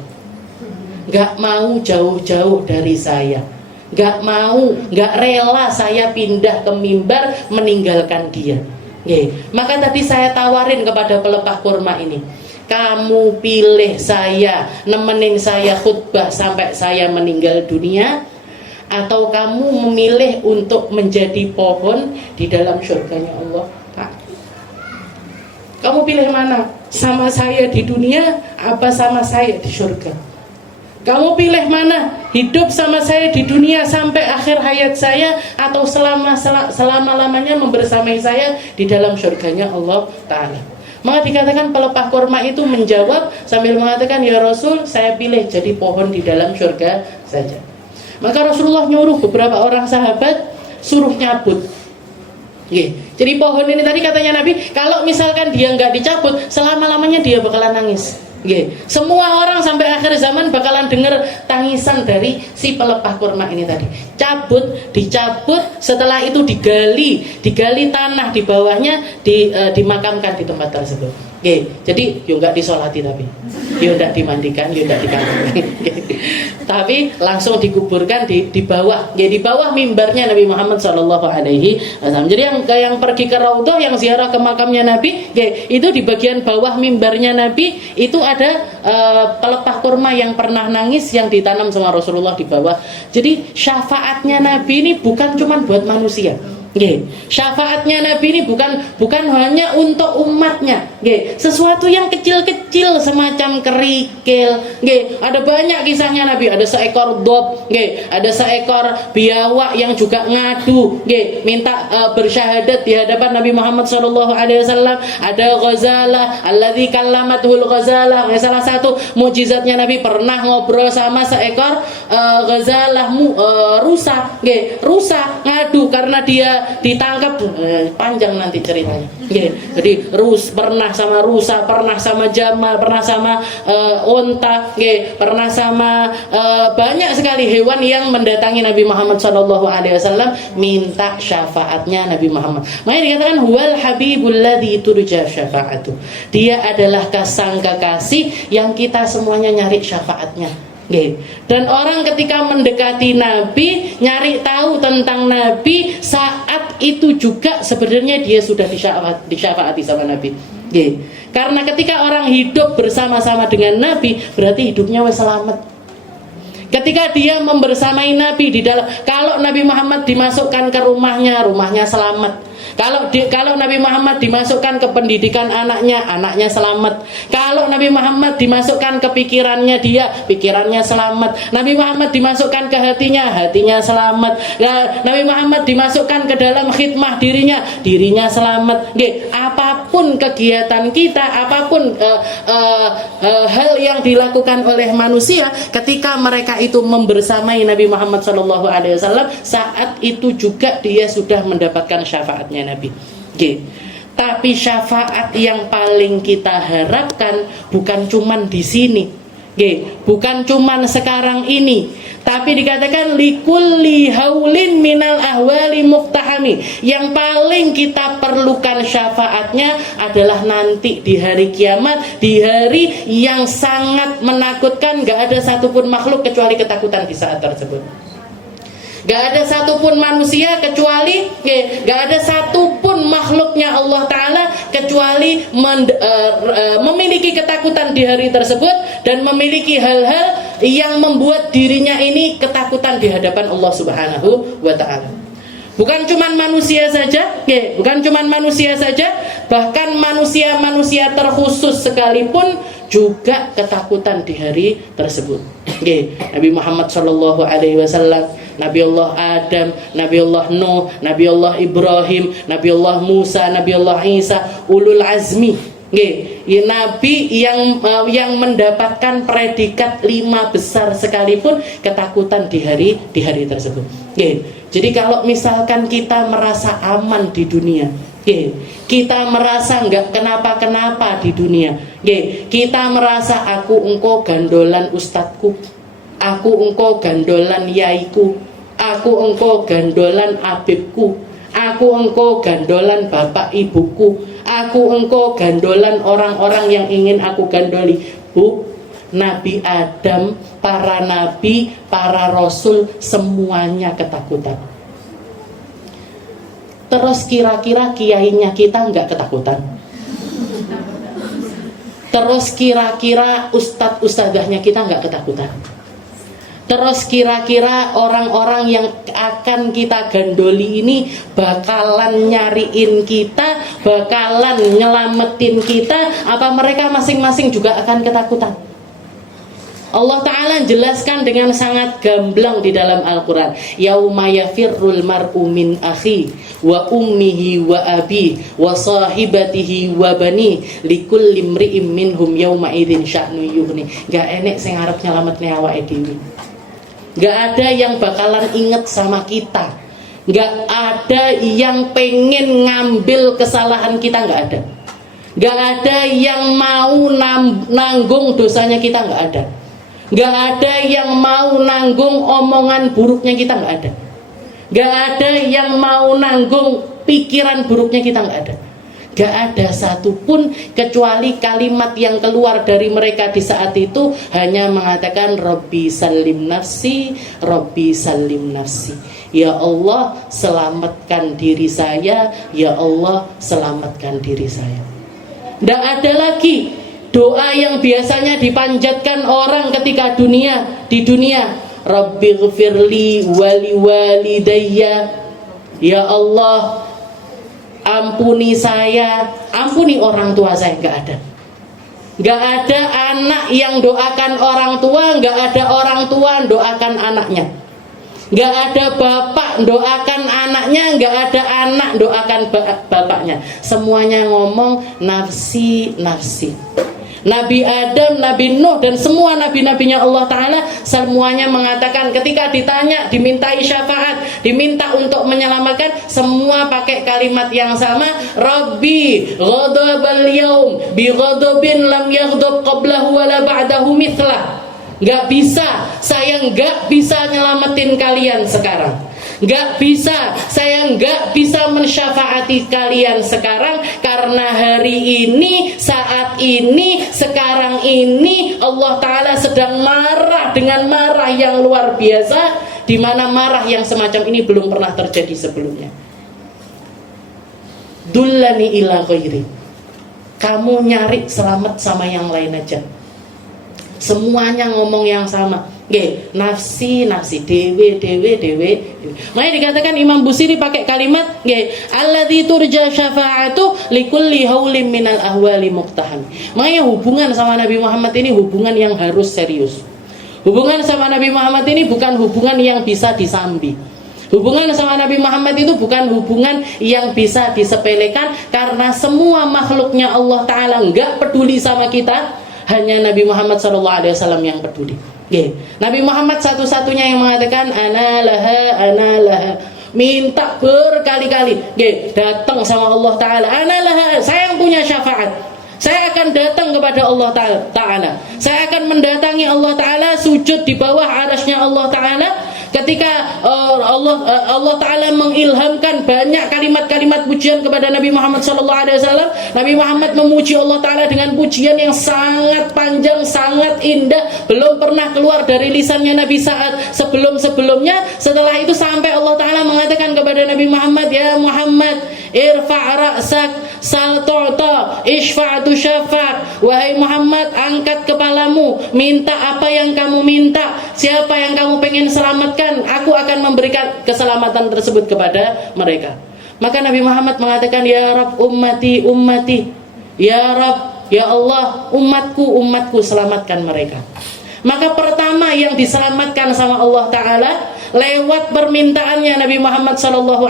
gak mau jauh-jauh dari saya, gak rela saya pindah ke mimbar meninggalkan dia. Maka tadi saya tawarin kepada pelepah kurma ini, kamu pilih saya, nemenin saya khutbah sampai saya meninggal dunia, atau kamu memilih untuk menjadi pohon di dalam surganya Allah. Kamu pilih mana? Sama saya di dunia apa sama saya di surga? Kamu pilih mana? Hidup sama saya di dunia sampai akhir hayat saya, atau selama-lamanya membersamai saya di dalam surganya Allah Ta'ala? Maka dikatakan pelepah kurma itu menjawab sambil mengatakan, ya Rasul, saya pilih jadi pohon di dalam surga saja. Maka Rasulullah nyuruh beberapa orang sahabat suruh nyabut. Jadi pohon ini tadi katanya Nabi, kalau misalkan dia nggak dicabut, selama-lamanya dia bakalan nangis. Semua orang sampai akhir zaman bakalan dengar tangisan dari si pelepah kurma ini tadi. Dicabut, setelah itu digali tanah di bawahnya, dimakamkan di tempat tersebut. Jadi yo nggak disolati, tapi yo nggak dimandikan, yo nggak dikandungi, tapi langsung dikuburkan di bawah, di bawah mimbarnya Nabi Muhammad SAW. Jadi yang pergi ke Raudhah, yang ziarah ke makamnya Nabi, itu di bagian bawah mimbarnya Nabi itu ada pelepah kurma yang pernah nangis yang ditanam sama Rasulullah di bawah. Jadi syafaatnya Nabi ini bukan cuma buat manusia. Syafaatnya Nabi ini bukan hanya untuk umatnya. Sesuatu yang kecil-kecil semacam kerikil. Ada banyak kisahnya Nabi. Ada seekor dob, ada seekor biawak yang juga ngadu, minta bersyahadat di hadapan Nabi Muhammad SAW. Ada ghazalah, alladzi kallamatul ghazalah. Salah satu mukjizatnya Nabi pernah ngobrol sama seekor ghazalah, rusa. Rusa ngadu karena dia ditangkap, panjang nanti ceritanya. Jadi pernah sama rusa, pernah sama jamal, pernah sama onta, pernah sama banyak sekali hewan yang mendatangi Nabi Muhammad SAW minta syafaatnya Nabi Muhammad. Makanya dikatakan huwal habibul ladzi turja syafaatu. Dia adalah kekasih yang kita semuanya nyari syafaatnya. Dan orang ketika mendekati Nabi, nyari tahu tentang Nabi, saat itu juga sebenarnya dia sudah disyafaati sama Nabi. Karena ketika orang hidup bersama-sama dengan Nabi, berarti hidupnya wes selamat. Ketika dia membersamai Nabi di dalam, kalau Nabi Muhammad dimasukkan ke rumahnya selamat. Kalau Nabi Muhammad dimasukkan ke pendidikan anaknya selamat. Kalau Nabi Muhammad dimasukkan ke pikirannya pikirannya selamat. Nabi Muhammad dimasukkan ke hatinya selamat. Nabi Muhammad dimasukkan ke dalam khidmah dirinya selamat. Apapun apapun kegiatan kita, apapun hal yang dilakukan oleh manusia, ketika mereka itu membersamai Nabi Muhammad SAW, saat itu juga dia sudah mendapatkan syafaatnya Nabi. Okay. Tapi syafaat yang paling kita harapkan bukan cuman di sini, bukan cuman sekarang ini, tapi dikatakan likulli haulin minal ahwali muqtahami. Yang paling kita perlukan syafaatnya adalah nanti di hari kiamat, di hari yang sangat menakutkan. Gak ada satupun makhluk kecuali ketakutan di saat tersebut. Gak ada satupun manusia kecuali, gak ada satupun makhluknya Allah Ta'ala kecuali memiliki ketakutan di hari tersebut, dan memiliki hal-hal yang membuat dirinya ini ketakutan di hadapan Allah Subhanahu wa Ta'ala. Bukan cuman manusia saja, bukan cuman manusia saja, bahkan manusia-manusia terkhusus sekalipun juga ketakutan di hari tersebut. Nabi Muhammad SAW, Nabi Allah Adam, Nabi Allah Nuh, Nabi Allah Ibrahim, Nabi Allah Musa, Nabi Allah Isa, ulul azmi, nabi yang mendapatkan predikat 5 besar sekalipun ketakutan di hari tersebut. Jadi kalau misalkan kita merasa aman di dunia, kita merasa nggak kenapa-kenapa di dunia, kita merasa aku engkau gandolan ustadku, aku engkau gandolan yaiku, aku engkau gandolan abibku, aku engkau gandolan bapak ibuku, aku engkau gandolan orang-orang yang ingin aku gandoli. Nabi Adam, para nabi, para rasul, semuanya ketakutan. Terus kira-kira kiainya kita nggak ketakutan? Terus kira-kira ustadz-ustadzahnya kita nggak ketakutan? Terus kira-kira orang-orang yang akan kita gandoli ini bakalan nyariin kita, bakalan nyelamatin kita, apa mereka masing-masing juga akan ketakutan? Allah Ta'ala jelaskan dengan sangat gamblang di dalam Al-Quran. Yauma yafirrul mar'u min akhi wa ummihi wa abi wa sahibatihi wa bani likulli imri'im minhum yauma idzin sya'nu yughni. Gak enek sing arep nyelametne awake dhewe. Gak ada yang bakalan inget sama kita. Gak ada yang pengen ngambil kesalahan kita, gak ada. Gak ada yang mau nanggung dosanya kita, gak ada. Gak ada yang mau nanggung omongan buruknya kita, gak ada. Gak ada yang mau nanggung pikiran buruknya kita, gak ada. Gak ada satupun kecuali kalimat yang keluar dari mereka di saat itu hanya mengatakan Rabbi salim nafsi, Rabbi salim nafsi. Ya Allah, selamatkan diri saya, ya Allah, selamatkan diri saya. Gak ada lagi doa yang biasanya dipanjatkan orang ketika di dunia. Rabbighfirli wali walidayya. Ya Allah, ampuni saya, ampuni orang tua saya. Enggak ada. Enggak ada anak yang doakan orang tua, enggak ada orang tua doakan anaknya. Enggak ada bapak doakan anaknya, enggak ada anak doakan bapaknya. Semuanya ngomong nafsi, nafsi. Nabi Adam, Nabi Nuh, dan semua nabi-nabinya Allah Ta'ala semuanya mengatakan ketika ditanya, dimintai syafaat, diminta untuk menyelamatkan, semua pakai kalimat yang sama. Rabbi ghadabal yaum bi ghadabin lam yaghdab qablahu wala ba'dahu mithlah. Gak bisa, saya gak bisa nyelamatin kalian sekarang. Gak bisa, saya gak bisa mensyafaati kalian sekarang. Karena hari ini, saat ini, sekarang ini Allah Ta'ala sedang marah dengan marah yang luar biasa, di mana marah yang semacam ini belum pernah terjadi sebelumnya. Dullani ila ghairi. Kamu nyari selamat sama yang lain aja. Semuanya ngomong yang sama. Nafsi, nafsi, dewe. Makanya dikatakan Imam Busiri pakai kalimat alladzi turja syafa'atu likulli haulin minal ahwali muqtaham. Makanya hubungan sama Nabi Muhammad ini hubungan yang harus serius. Hubungan sama Nabi Muhammad ini bukan hubungan yang bisa disambi. Hubungan sama Nabi Muhammad itu bukan hubungan yang bisa disepelekan, karena semua makhluknya Allah Ta'ala nggak peduli sama kita, hanya Nabi Muhammad SAW yang peduli. Nabi Muhammad satu-satunya yang mengatakan ana laha, minta berkali-kali, datang sama Allah Ta'ala, ana laha, saya yang punya syafaat, saya akan datang kepada Allah Ta'ala, saya akan mendatangi Allah Ta'ala, sujud di bawah arasnya Allah Ta'ala. Ketika Allah Ta'ala mengilhamkan banyak kalimat-kalimat pujian kepada Nabi Muhammad SAW, Nabi Muhammad memuji Allah Ta'ala dengan pujian yang sangat panjang, sangat indah, belum pernah keluar dari lisannya Nabi saat sebelum-sebelumnya. Setelah itu sampai Allah Ta'ala mengatakan kepada Nabi Muhammad, ya Muhammad, irfa' ra'sak, sal tu'ta, ishfa'tu syafa'at. Wahai Muhammad, angkat kepalamu, minta apa yang kamu minta, siapa yang kamu pengen selamatkan, aku akan memberikan keselamatan tersebut kepada mereka. Maka Nabi Muhammad mengatakan, ya Rabb, ummati, ummati, ya Rabb, ya Allah, umatku, umatku, selamatkan mereka. Maka pertama yang diselamatkan sama Allah Ta'ala lewat permintaannya Nabi Muhammad SAW,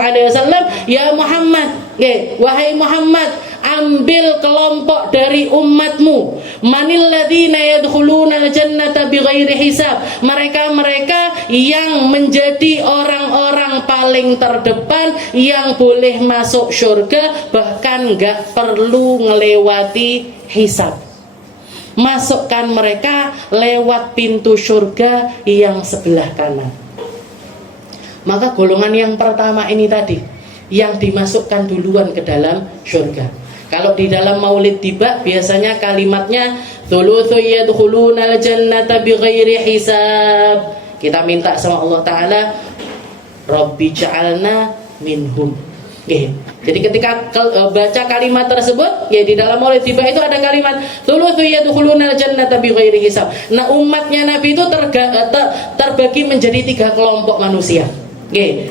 ya Muhammad, wahai Muhammad, ambil kelompok dari umatmu, manil ladzina yadkhuluna al-jannata bighairi hisab, mereka-mereka yang menjadi orang-orang paling terdepan yang boleh masuk surga, bahkan gak perlu ngelewati hisab. Masukkan mereka lewat pintu surga yang sebelah kanan. Maka golongan yang pertama ini tadi yang dimasukkan duluan ke dalam surga. Kalau di dalam Maulid Tiba biasanya kalimatnya thulutsu yadkhulunal jannata bighairi hisab. Kita minta sama Allah Ta'ala, Rabbi ja'alna minhum. Jadi ketika baca kalimat tersebut, di dalam Maulid Tiba itu ada kalimat thulutsu yadkhulunal jannata bighairi hisab. Nah, umatnya Nabi itu terbagi menjadi 3 kelompok manusia.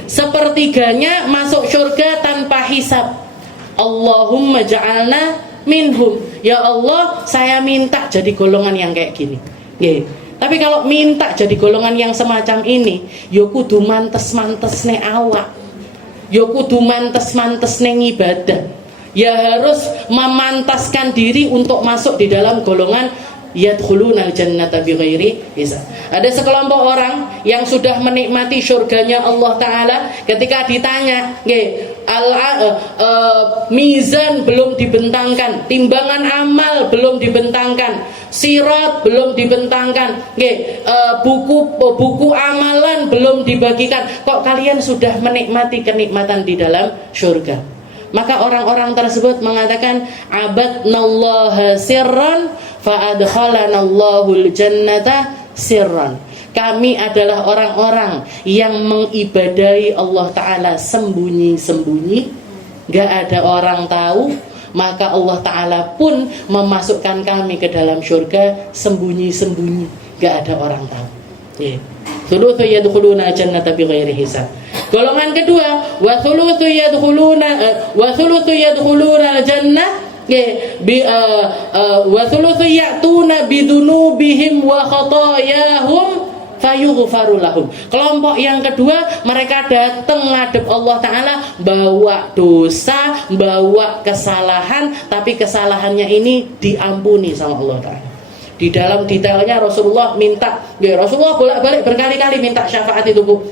Sepertiganya masuk surga tanpa hisab. Allahumma ja'alna minhum. Ya Allah, saya minta jadi golongan yang kayak gini. Tapi kalau minta jadi golongan yang semacam ini, yo kudu mantes-mantesne awak, yo kudu mantes-mantesne ibadah. Ya harus memantaskan diri untuk masuk di dalam golongan yadkhulunal jannata bighairi hisab. Ada sekelompok orang yang sudah menikmati surganya Allah Ta'ala, ketika ditanya, mizan belum dibentangkan, timbangan amal belum dibentangkan, sirat belum dibentangkan, buku amalan belum dibagikan, kok kalian sudah menikmati kenikmatan di dalam surga? Maka orang-orang tersebut mengatakan, abadnallaha sirran fa'adkhalanallahul jannata sirran. Kami adalah orang-orang yang mengibadahi Allah Ta'ala sembunyi-sembunyi, gak ada orang tahu, maka Allah Ta'ala pun memasukkan kami ke dalam surga sembunyi-sembunyi, gak ada orang tahu. Thulutsu yadkhuluna jannata bighairi hisab. Golongan kedua, wa thulutsu yadkhuluna al-jannah wa thulutsu ya'tuna bidunubihim wa khatayahum fayughfaru lahum. Kelompok yang kedua, mereka datang ngadep Allah Ta'ala bawa dosa, bawa kesalahan, tapi kesalahannya ini diampuni sama Allah Ta'ala. Di dalam detailnya Rasulullah minta, Rasulullah bolak-balik berkali-kali minta syafaat itu, Bu.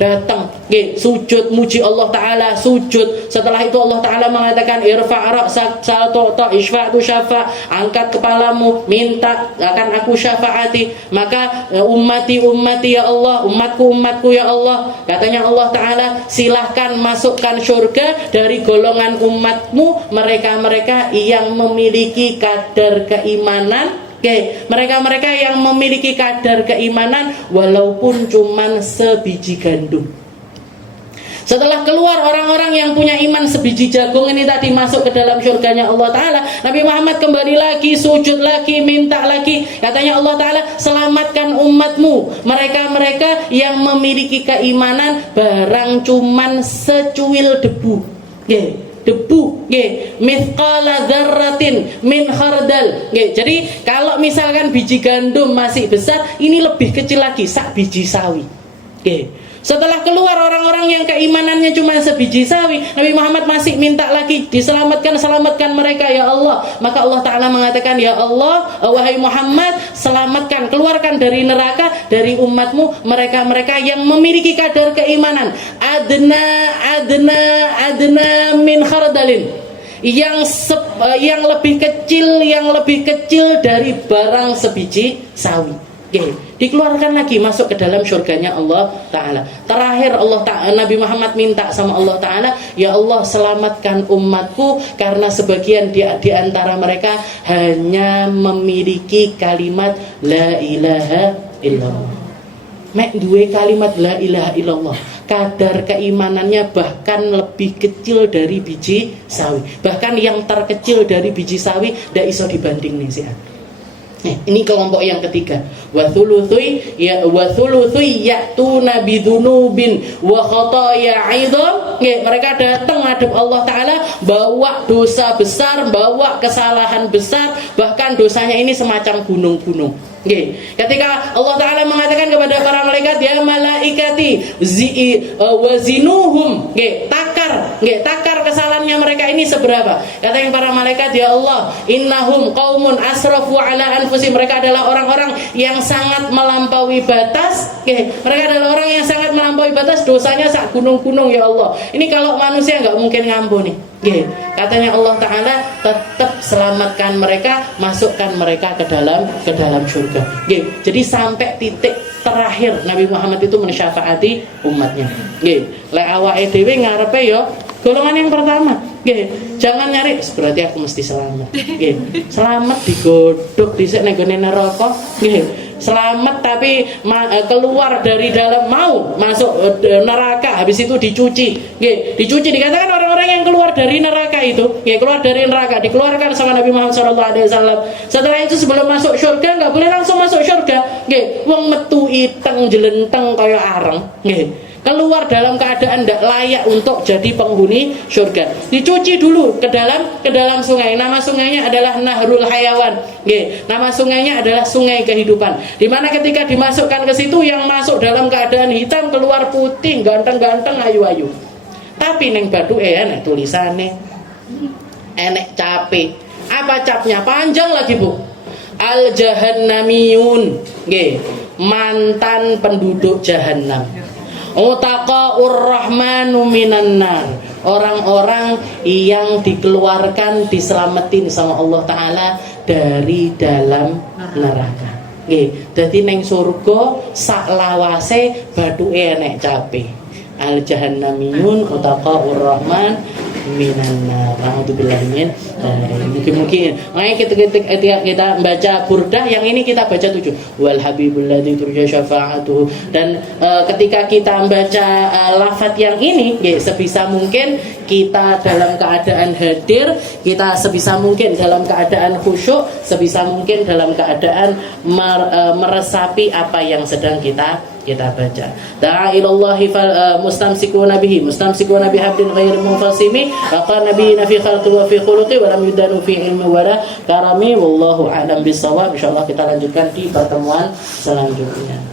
Datang, sujud muji Allah Ta'ala, sujud. Setelah itu Allah Ta'ala mengatakan, irfa' ra'sak sal tu'ta ishfa'tu syafa', angkat kepalamu, minta, akan aku syafaati. Maka ummati ya Allah, umatku ya Allah, katanya Allah Ta'ala, silahkan masukkan surga dari golongan umatmu mereka-mereka yang memiliki kadar keimanan, mereka-mereka yang memiliki kadar keimanan walaupun cuman sebiji gandum. Setelah keluar orang-orang yang punya iman sebiji jagung ini tadi masuk ke dalam surganya Allah Ta'ala, Nabi Muhammad kembali lagi, sujud lagi, minta lagi. Katanya Allah Ta'ala, selamatkan umatmu, mereka-mereka yang memiliki keimanan barang cuman secuil debu. Debu, mithqala dzarratin min khardal. Jadi kalau misalkan biji gandum masih besar, ini lebih kecil lagi, sak biji sawi. Setelah keluar orang-orang yang keimanannya cuma sebiji sawi, Nabi Muhammad masih minta lagi selamatkan mereka ya Allah. Maka Allah Ta'ala mengatakan, ya Allah, wahai Muhammad, selamatkan, keluarkan dari neraka, dari umatmu mereka-mereka yang memiliki kadar keimanan adna min khardalin, yang lebih kecil dari barang sebiji sawi. Dikeluarkan lagi masuk ke dalam surganya Allah Ta'ala. Terakhir Nabi Muhammad minta sama Allah Ta'ala, ya Allah, selamatkan umatku karena sebagian di antara mereka hanya memiliki kalimat la ilaha illallah. Mek duwe kalimat la ilaha illallah, kadar keimanannya bahkan lebih kecil dari biji sawi. Bahkan yang terkecil dari biji sawi ndak iso dibanding nih sih. Ini kelompok yang ketiga. Wa thuluthui ya'tuna bidzunubin wa khataaya 'idham. Mereka datang menghadap Allah Ta'ala bawa dosa besar, bawa kesalahan besar, bahkan dosanya ini semacam gunung-gunung. Ketika Allah Ta'ala mengatakan kepada para malaikat, ya malaikati wazinuhum, takar kesalahannya mereka ini seberapa. Kata yang para malaikat, ya Allah, innahum qaumun asrafu ala anfusihim, mereka adalah orang-orang yang sangat melampaui batas. Mereka adalah orang yang sangat melampaui batas, dosanya sak gunung-gunung ya Allah. Ini kalau manusia nggak mungkin ngampuni. Katanya Allah Ta'ala, tetap selamatkan mereka, masukkan mereka ke dalam surga. Jadi sampai titik terakhir Nabi Muhammad itu mensyafaati umatnya. Lek awake dhewe ngarepe ya golongan yang pertama. Jangan nyari berarti aku mesti selamat. Selamat digodhog dhisik ning gone neraka. Selamat tapi keluar dari dalam, mau masuk neraka, habis itu dicuci. Dicuci, dikatakan orang-orang yang keluar dari neraka itu, keluar dari neraka dikeluarkan sama Nabi Muhammad SAW. Setelah itu sebelum masuk surga nggak boleh langsung masuk surga. Wong metu iteng jelenteng kaya areng. Keluar dalam keadaan tidak layak untuk jadi penghuni surga. Dicuci dulu ke dalam sungai. Nama sungainya adalah Nahrul Hayawan. Nama sungainya adalah sungai kehidupan. Dimana ketika dimasukkan ke situ, yang masuk dalam keadaan hitam keluar putih, ganteng-ganteng, ayu-ayu. Tapi neng batu enek tulisannya, enek cape. Apa capnya? Panjang lagi bu. Al Jahannamiyun, mantan penduduk Jahannam. Utaqaur rahmanu minan nar, orang-orang yang dikeluarkan, diselamatin sama Allah Ta'ala dari dalam neraka. Jadi neng surga sak lawase batuke enek cape. Al jahannamiyun utaqaur rahman minan nar. Alhamdulillah min. Mungkin kita baca burdah yang ini kita baca 7. Wal habibul ladzi turja syafa'atuhu. Dan ketika kita membaca lafaz yang ini, sebisa mungkin kita dalam keadaan hadir, kita sebisa mungkin dalam keadaan khusyuk, sebisa mungkin dalam keadaan meresapi apa yang sedang kita baca. Da'a ilallahi mustamsikuna bihabdin ghairi munfasimi, aqan nabiyina fi khalqi wa fi khuluqi wa lam yudanu fi ilmi wala karami, wallahu a'lam bissawab. Insyaallah kita lanjutkan di pertemuan selanjutnya.